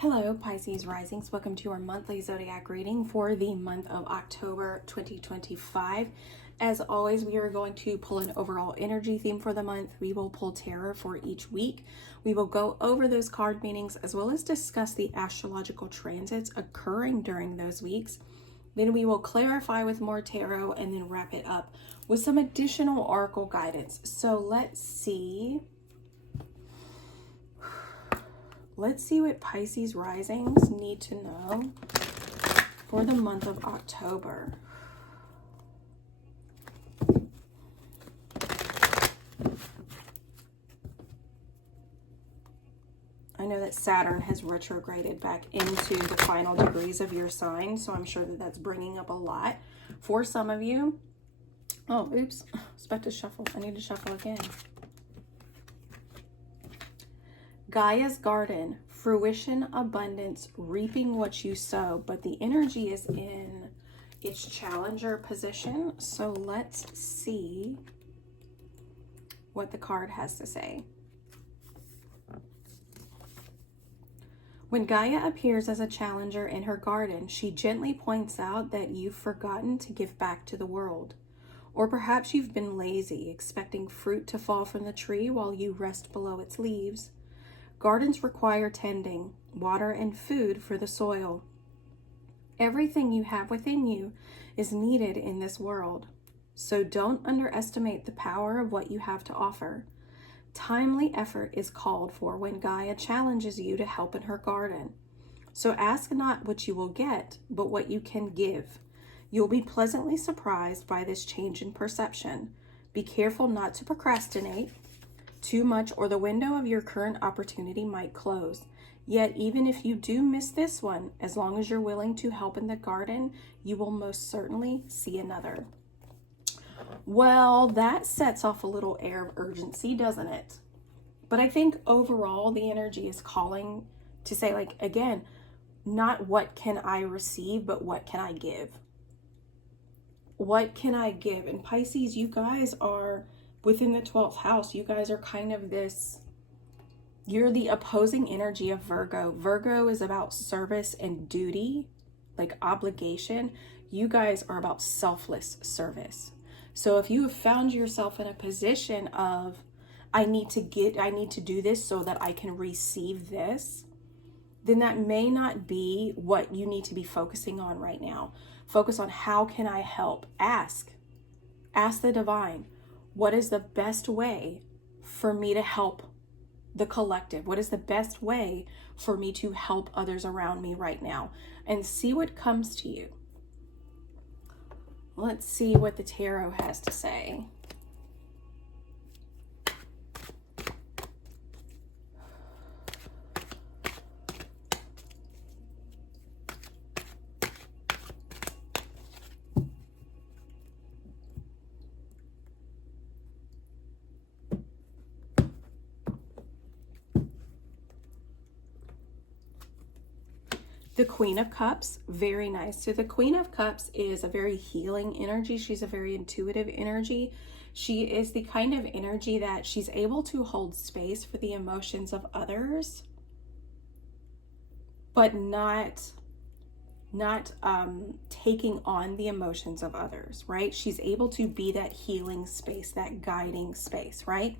Hello, Pisces risings. Welcome to our monthly zodiac reading for the month of October 2025. As always, we are going to pull an overall energy theme for the month. We will pull tarot for each week. We will go over those card meanings as well as discuss the astrological transits occurring during those weeks. Then we will clarify with more tarot and then wrap it up with some additional oracle guidance. So let's see. Let's see what Pisces risings need to know for the month of October. I know that Saturn has retrograded back into the final degrees of your sign, so I'm sure that that's bringing up a lot for some of you. Oh, oops. I was about to shuffle. I need to shuffle again. Gaia's garden, fruition, abundance, reaping what you sow, but the energy is in its challenger position. So let's see what the card has to say. When Gaia appears as a challenger in her garden, she gently points out that you've forgotten to give back to the world. Or perhaps you've been lazy, expecting fruit to fall from the tree while you rest below its leaves. Gardens require tending, water, and food for the soil. Everything you have within you is needed in this world. So don't underestimate the power of what you have to offer. Timely effort is called for when Gaia challenges you to help in her garden. So ask not what you will get, but what you can give. You'll be pleasantly surprised by this change in perception. Be careful not to procrastinate too much, or the window of your current opportunity might close. Yet, even if you do miss this one, as long as you're willing to help in the garden, you will most certainly see another. Well, that sets off a little air of urgency, doesn't it? But I think overall the energy is calling to say, like, again, not what can I receive, but what can I give? What can I give? And Pisces, you guys are within the 12th house. You guys are kind of this, you're the opposing energy of Virgo. Virgo is about service and duty, like obligation. You guys are about selfless service. So if you have found yourself in a position of, I need to do this so that I can receive this, then that may not be what you need to be focusing on right now. Focus on, how can I help? Ask the divine. What is the best way for me to help the collective? What is the best way for me to help others around me right now? And see what comes to you. Let's see what the tarot has to say. The Queen of Cups, very nice. So the Queen of Cups is a very healing energy. She's a very intuitive energy. She is the kind of energy that she's able to hold space for the emotions of others, but not taking on the emotions of others, right? She's able to be that healing space, that guiding space, right?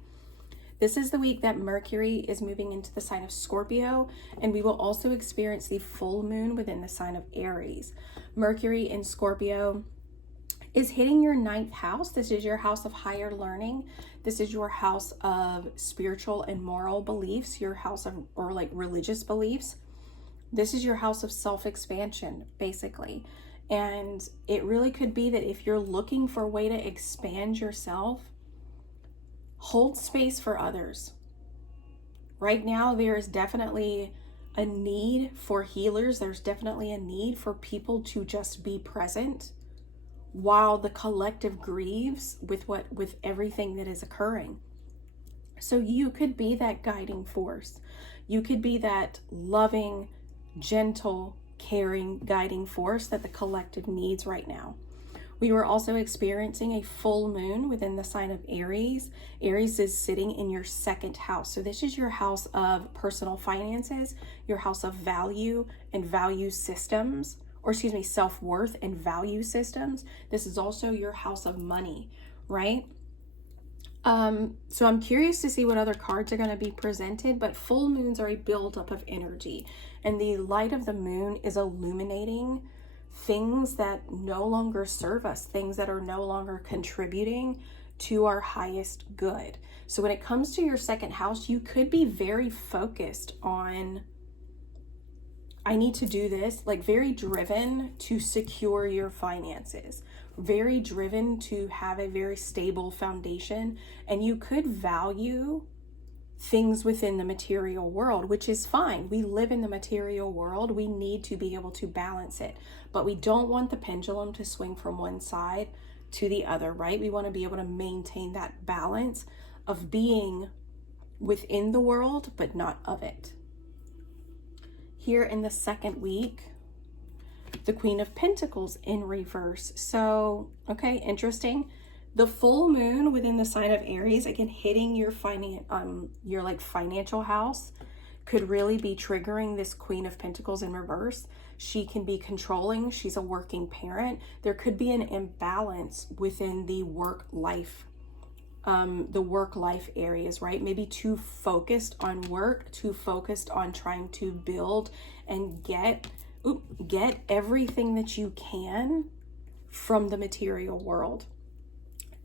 This is the week that Mercury is moving into the sign of Scorpio, and we will also experience the full moon within the sign of Aries. Mercury in Scorpio is hitting your 9th house. This is your house of higher learning. This is your house of spiritual and moral beliefs, your house of, or like religious beliefs. This is your house of self-expansion, basically. And it really could be that if you're looking for a way to expand yourself, hold space for others. Right now, there is definitely a need for healers. There's definitely a need for people to just be present while the collective grieves with everything that is occurring. So you could be that guiding force. You could be that loving, gentle, caring, guiding force that the collective needs right now. We were also experiencing a full moon within the sign of Aries. Aries is sitting in your second house. So this is your house of personal finances, your house of value and value systems, or excuse me, self-worth and value systems. This is also your house of money, right? So I'm curious to see what other cards are going to be presented, but full moons are a buildup of energy, and the light of the moon is illuminating things that no longer serve us, things that are no longer contributing to our highest good. So when it comes to your second house, you could be very focused on, I need to do this, like very driven to secure your finances, very driven to have a very stable foundation. And you could value things within the material world, which is fine. We live in the material world. We need to be able to balance it, but we don't want the pendulum to swing from one side to the other, right? We want to be able to maintain that balance of being within the world, but not of it. Here in the second week, the Queen of Pentacles in reverse. So, okay, interesting. The full moon within the sign of Aries, again, hitting your financial house, could really be triggering this Queen of Pentacles in reverse. She can be controlling. She's a working parent. There could be an imbalance within the work life areas, right? Maybe too focused on work, too focused on trying to build and get everything that you can from the material world.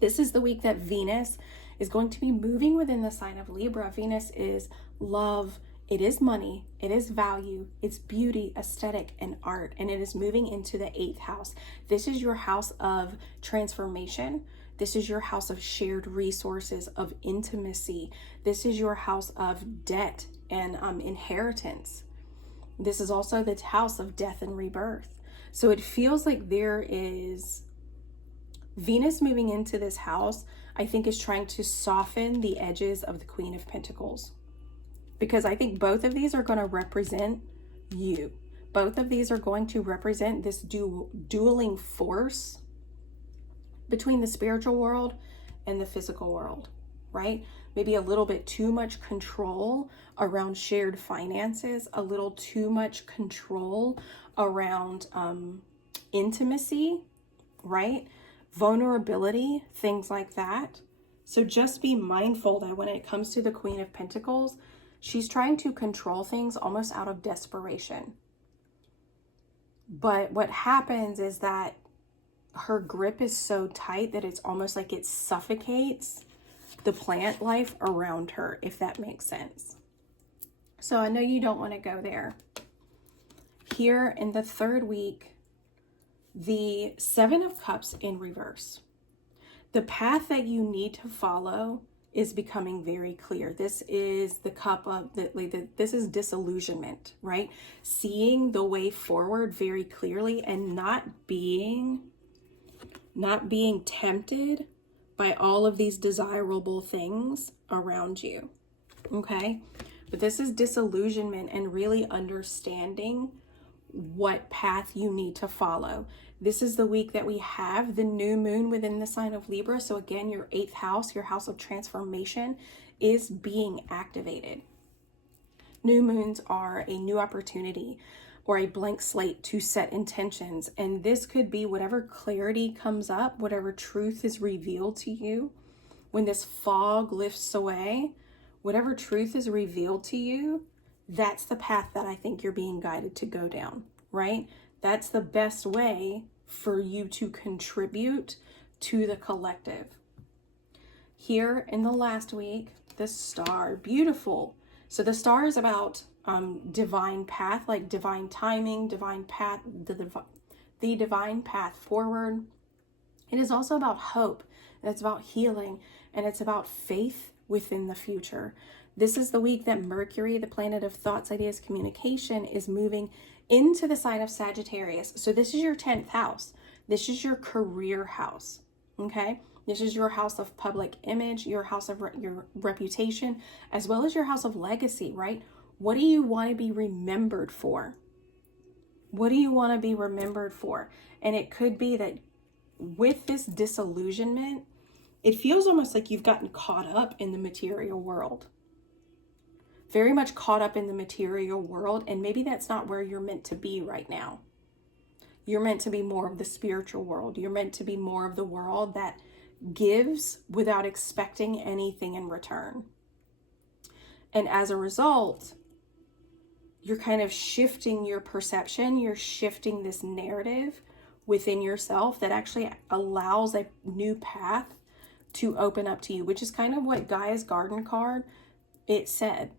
This is the week that Venus is going to be moving within the sign of Libra. Venus is love, it is money, it is value, it's beauty, aesthetic, and art, and it is moving into the 8th house. This is your house of transformation. This is your house of shared resources, of intimacy. This is your house of debt and inheritance. This is also the house of death and rebirth. So it feels like there is Venus moving into this house, I think, is trying to soften the edges of the Queen of Pentacles. Because I think both of these are going to represent you. Both of these are going to represent this dueling force between the spiritual world and the physical world, right? Maybe a little bit too much control around shared finances, a little too much control around intimacy, right? Vulnerability, things like that. So just be mindful that when it comes to the Queen of Pentacles, she's trying to control things almost out of desperation. But what happens is that her grip is so tight that it's almost like it suffocates the plant life around her, if that makes sense. So I know you don't want to go there. Here in the third week, the 7 of Cups in reverse. The path that you need to follow is becoming very clear. This is the cup of this is disillusionment, right? Seeing the way forward very clearly and not being tempted by all of these desirable things around you. Okay? But this is disillusionment and really understanding what path you need to follow. This is the week that we have the new moon within the sign of Libra. So again, your 8th house, your house of transformation, is being activated. New moons are a new opportunity or a blank slate to set intentions. And this could be whatever clarity comes up, whatever truth is revealed to you. When this fog lifts away, whatever truth is revealed to you, that's the path that I think you're being guided to go down, right? That's the best way for you to contribute to the collective. Here in the last week, the star, beautiful. So the star is about divine path, like divine timing, divine path, the divine path forward. It is also about hope, and it's about healing, and it's about faith within the future. This is the week that Mercury, the planet of thoughts, ideas, communication, is moving into the sign of Sagittarius. So this is your 10th house. This is your career house, okay? This is your house of public image, your house of your reputation, as well as your house of legacy, right? What do you want to be remembered for? What do you want to be remembered for? And it could be that with this disillusionment, it feels almost like you've gotten caught up in the material world. Very much caught up in the material world, and maybe that's not where you're meant to be right now. You're meant to be more of the spiritual world. You're meant to be more of the world that gives without expecting anything in return. And as a result, you're kind of shifting your perception. You're shifting this narrative within yourself that actually allows a new path to open up to you, which is kind of what Gaia's Garden card, it said.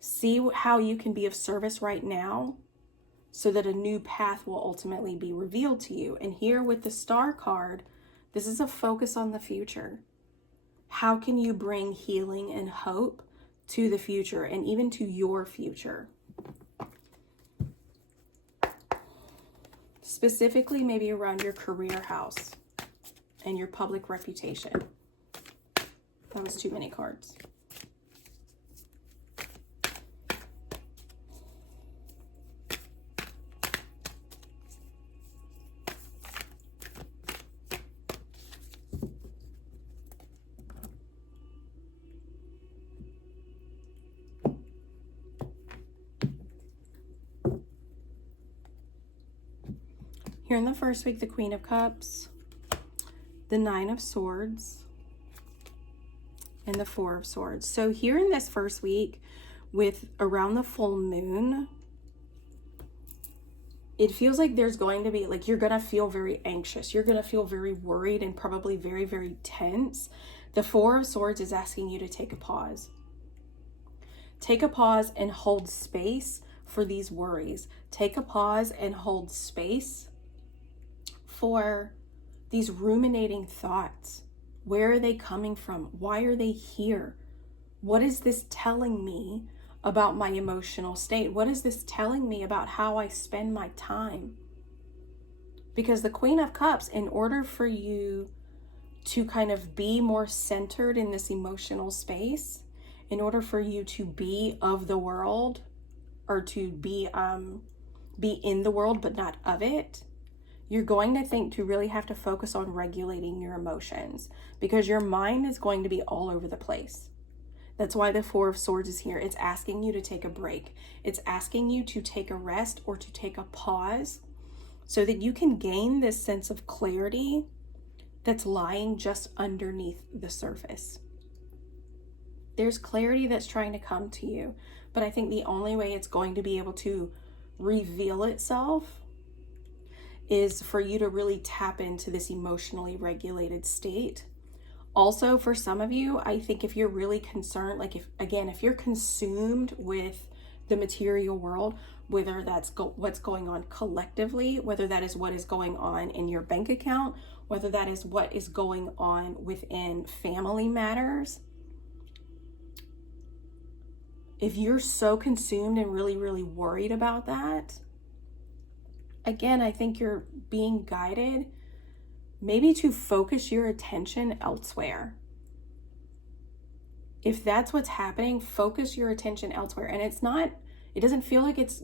See how you can be of service right now so that a new path will ultimately be revealed to you. And here with the Star card, this is a focus on the future. How can you bring healing and hope to the future and even to your future? Specifically, maybe around your career house and your public reputation. That was too many cards. Here in the first week, the Queen of Cups, the Nine of Swords, and the Four of Swords. So here in this first week, with around the full moon, it feels like there's going to be, like, you're going to feel very anxious. You're going to feel very worried and probably very, very tense. The Four of Swords is asking you to take a pause. Take a pause and hold space for these worries. Take a pause and hold space for these ruminating thoughts. Where are they coming from? Why are they here? What is this telling me about my emotional state? What is this telling me about how I spend my time? Because the Queen of Cups, in order for you to kind of be more centered in this emotional space, in order for you to be of the world, or to be in the world but not of it, you're going to really have to focus on regulating your emotions, because your mind is going to be all over the place. That's why the Four of Swords is here. It's asking you to take a break. It's asking you to take a rest or to take a pause so that you can gain this sense of clarity that's lying just underneath the surface. There's clarity that's trying to come to you, but I think the only way it's going to be able to reveal itself is for you to really tap into this emotionally regulated state. Also, for some of you, I think if you're really concerned, like if you're consumed with the material world, whether that's what's going on collectively, whether that is what is going on in your bank account, whether that is what is going on within family matters, if you're so consumed and really, really worried about that, again, I think you're being guided maybe to focus your attention elsewhere. If that's what's happening, focus your attention elsewhere. And it doesn't feel like it's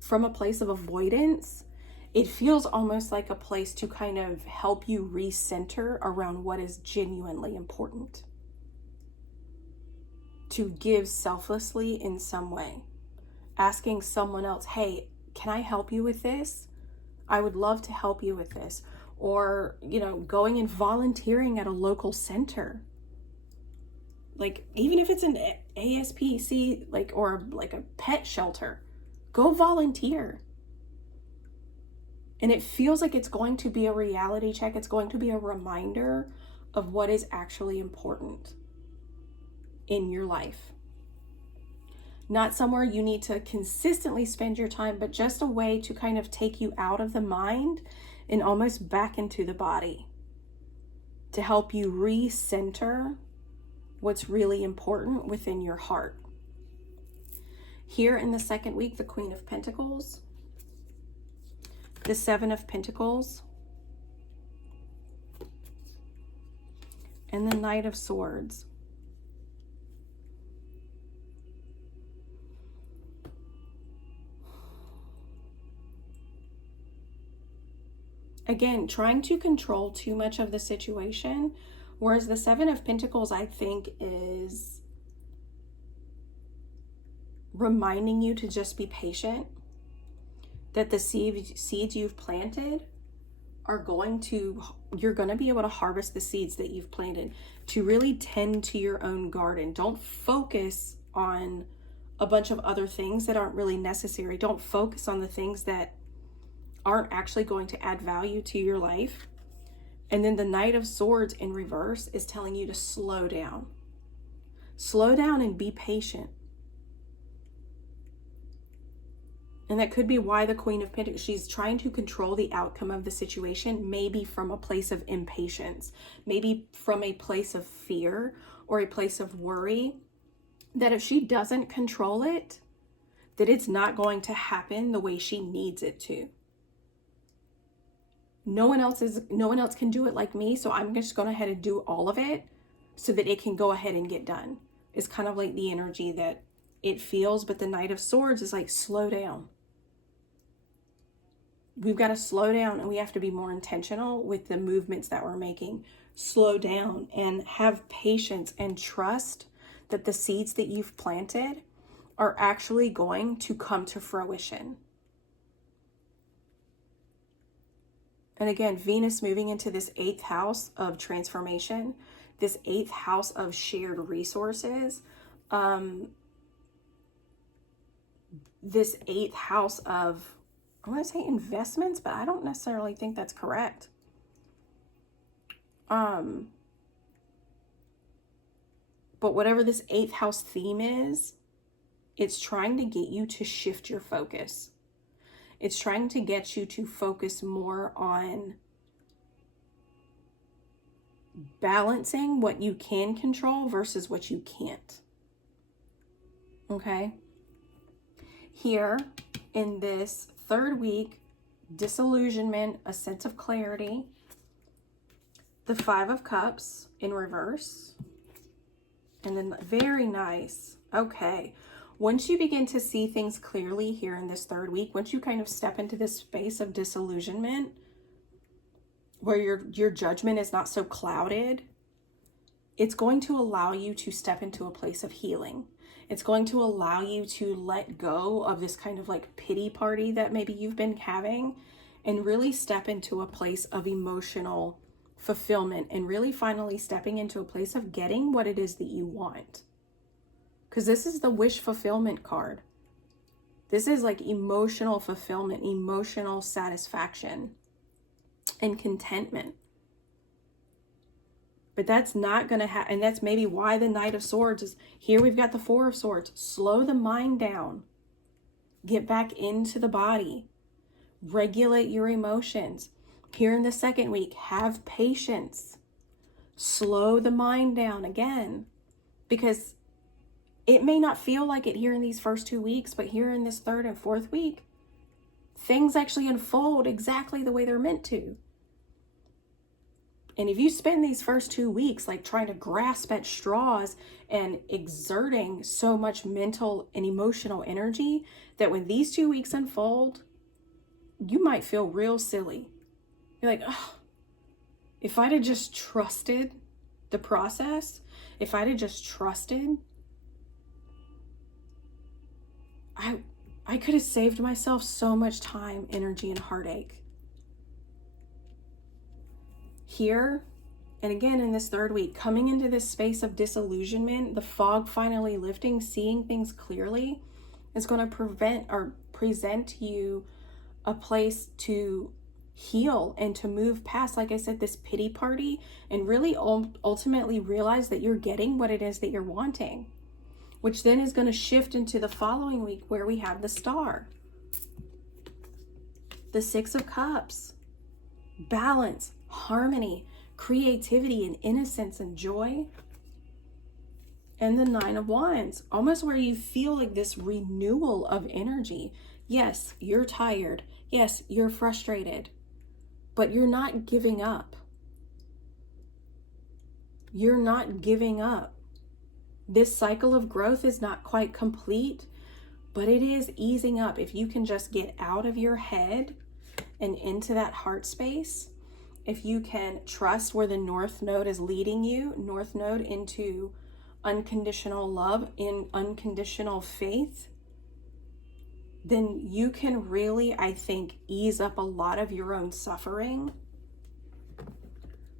from a place of avoidance. It feels almost like a place to kind of help you recenter around what is genuinely important. To give selflessly in some way. Asking someone else, hey, can I help you with this? I would love to help you with this. Or, going and volunteering at a local center. Like, even if it's an ASPC, or a pet shelter, go volunteer. And it feels like it's going to be a reality check. It's going to be a reminder of what is actually important in your life. Not somewhere you need to consistently spend your time, but just a way to kind of take you out of the mind and almost back into the body to help you recenter what's really important within your heart. Here in the second week, the Queen of Pentacles, the Seven of Pentacles, and the Knight of Swords. Again, trying to control too much of the situation, whereas the Seven of Pentacles, I think, is reminding you to just be patient, that the seeds you've planted are you're going to be able to harvest the seeds that you've planted, to really tend to your own garden. Don't focus on a bunch of other things that aren't really necessary. Don't focus on the things that aren't actually going to add value to your life. And then the Knight of Swords in reverse is telling you to slow down. Slow down and be patient. And that could be why the Queen of Pentacles, she's trying to control the outcome of the situation, maybe from a place of impatience, maybe from a place of fear or a place of worry, that if she doesn't control it, that it's not going to happen the way she needs it to. No one else can do it like me, so I'm just going ahead and do all of it so that it can go ahead and get done. It's kind of like the energy that it feels, but the Knight of Swords is like, slow down. We've got to slow down, and we have to be more intentional with the movements that we're making. Slow down and have patience and trust that the seeds that you've planted are actually going to come to fruition. And again, Venus moving into this 8th house of transformation, this 8th house of shared resources, this 8th house of, I want to say investments, but I don't necessarily think that's correct. But whatever this 8th house theme is, it's trying to get you to shift your focus. It's trying to get you to focus more on balancing what you can control versus what you can't. Okay? Here in this 3rd week, disillusionment, a sense of clarity, the 5 of Cups in reverse, and then very nice. Okay. Once you begin to see things clearly here in this 3rd week, once you kind of step into this space of disillusionment, where your judgment is not so clouded, it's going to allow you to step into a place of healing. It's going to allow you to let go of this kind of like pity party that maybe you've been having, and really step into a place of emotional fulfillment, and really finally stepping into a place of getting what it is that you want. Because this is the wish fulfillment card. This is like emotional fulfillment, emotional satisfaction, and contentment. But that's not going to happen. And that's maybe why the Knight of Swords is here. We've got the 4 of Swords. Slow the mind down. Get back into the body. Regulate your emotions. Here in the 2nd week, have patience. Slow the mind down again. Because it may not feel like it here in these first 2 weeks, but here in this 3rd and 4th week, things actually unfold exactly the way they're meant to. And if you spend these first 2 weeks like trying to grasp at straws and exerting so much mental and emotional energy, that when these 2 weeks unfold, you might feel real silly. You're like, oh, if I'd have just trusted the process, if I'd have just trusted, I could have saved myself so much time, energy, and heartache. Here, and again in this 3rd week, coming into this space of disillusionment, the fog finally lifting, seeing things clearly, is going to present you a place to heal and to move past, like I said, this pity party, and really ultimately realize that you're getting what it is that you're wanting. Which then is going to shift into the following week where we have the Star. The 6 of Cups. Balance, harmony, creativity, and innocence and joy. And the 9 of Wands. Almost where you feel like this renewal of energy. Yes, you're tired. Yes, you're frustrated. But you're not giving up. You're not giving up. This cycle of growth is not quite complete, but it is easing up. If you can just get out of your head and into that heart space, if you can trust where the North Node is leading you, North Node into unconditional love, in unconditional faith, then you can really, I think, ease up a lot of your own suffering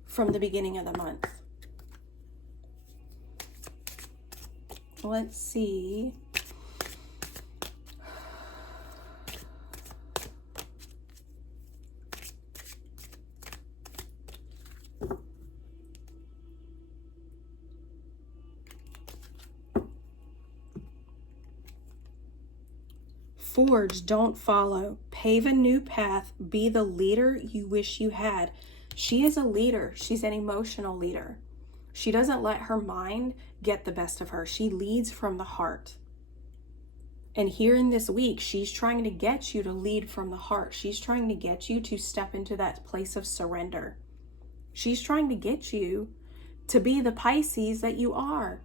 from the beginning of the month. Let's see. Forge, don't follow. Pave a new path. Be the leader you wish you had. She is a leader. She's an emotional leader. She doesn't let her mind get the best of her. She leads from the heart. And here in this week, she's trying to get you to lead from the heart. She's trying to get you to step into that place of surrender. She's trying to get you to be the Pisces that you are.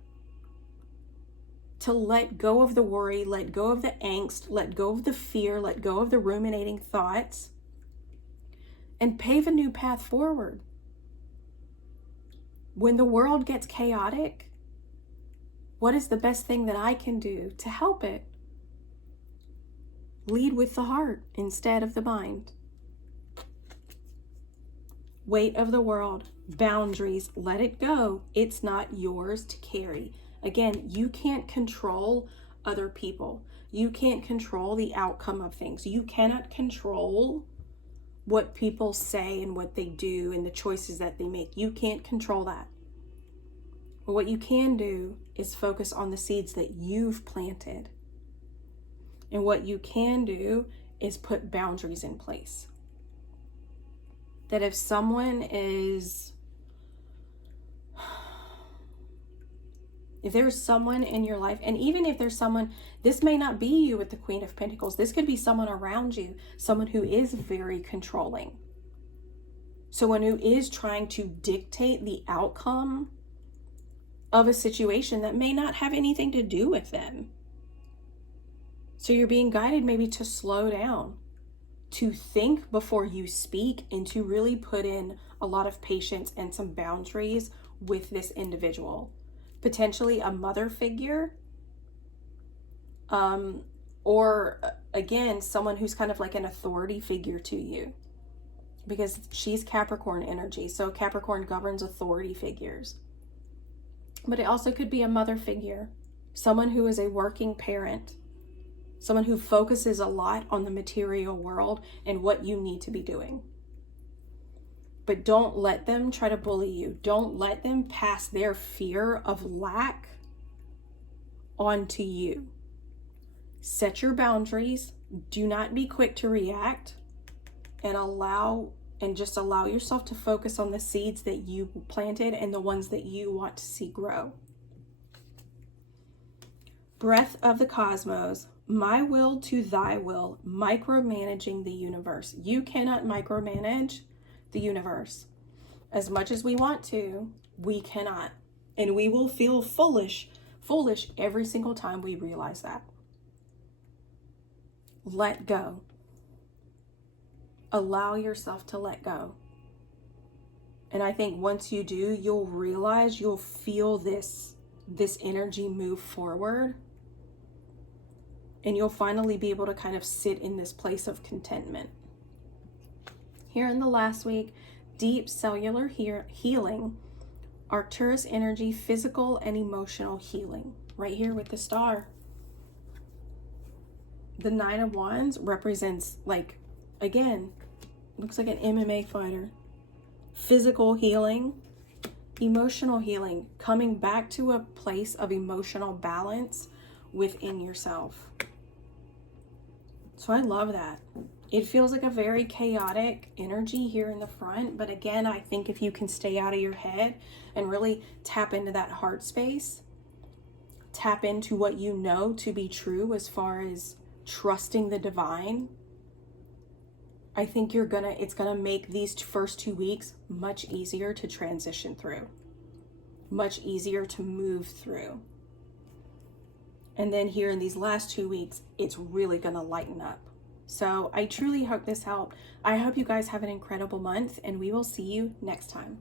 To let go of the worry, let go of the angst, let go of the fear, let go of the ruminating thoughts, and pave a new path forward. When the world gets chaotic, what is the best thing that I can do to help it? Lead with the heart instead of the mind. Weight of the world, boundaries, let it go. It's not yours to carry. Again, you can't control other people. You can't control the outcome of things. You cannot control what people say and what they do and the choices that they make. You can't control that. But what you can do is focus on the seeds that you've planted. And what you can do is put boundaries in place. That if someone is... If there's someone in your life, and even if there's someone, this may not be you with the Queen of Pentacles. This could be someone around you, someone who is very controlling. Someone who is trying to dictate the outcome of a situation that may not have anything to do with them. So you're being guided maybe to slow down, to think before you speak, and to really put in a lot of patience and some boundaries with this individual. Potentially a mother figure, or again, someone who's kind of like an authority figure to you, because she's Capricorn energy. So Capricorn governs authority figures. But it also could be a mother figure, someone who is a working parent, someone who focuses a lot on the material world and what you need to be doing. But don't let them try to bully you. Don't let them pass their fear of lack onto you. Set your boundaries. Do not be quick to react, and just allow yourself to focus on the seeds that you planted and the ones that you want to see grow. Breath of the cosmos. My will to thy will. Micromanaging the universe. You cannot micromanage the universe. As much as we want to, we cannot. And we will feel foolish every single time we realize that. Let go. Allow yourself to let go. And I think once you do, you'll realize, you'll feel this energy move forward. And you'll finally be able to kind of sit in this place of contentment. Here in the last week, deep cellular healing, Arcturus energy, physical and emotional healing. Right here with the star. The Nine of Wands represents, like, again, looks like an MMA fighter. Physical healing, emotional healing, coming back to a place of emotional balance within yourself. So I love that. It feels like a very chaotic energy here in the front. But again, I think if you can stay out of your head and really tap into that heart space, tap into what you know to be true as far as trusting the divine, I think it's gonna make these first 2 weeks much easier to transition through, much easier to move through. And then here in these last 2 weeks, it's really gonna lighten up. So I truly hope this helped. I hope you guys have an incredible month, and we will see you next time.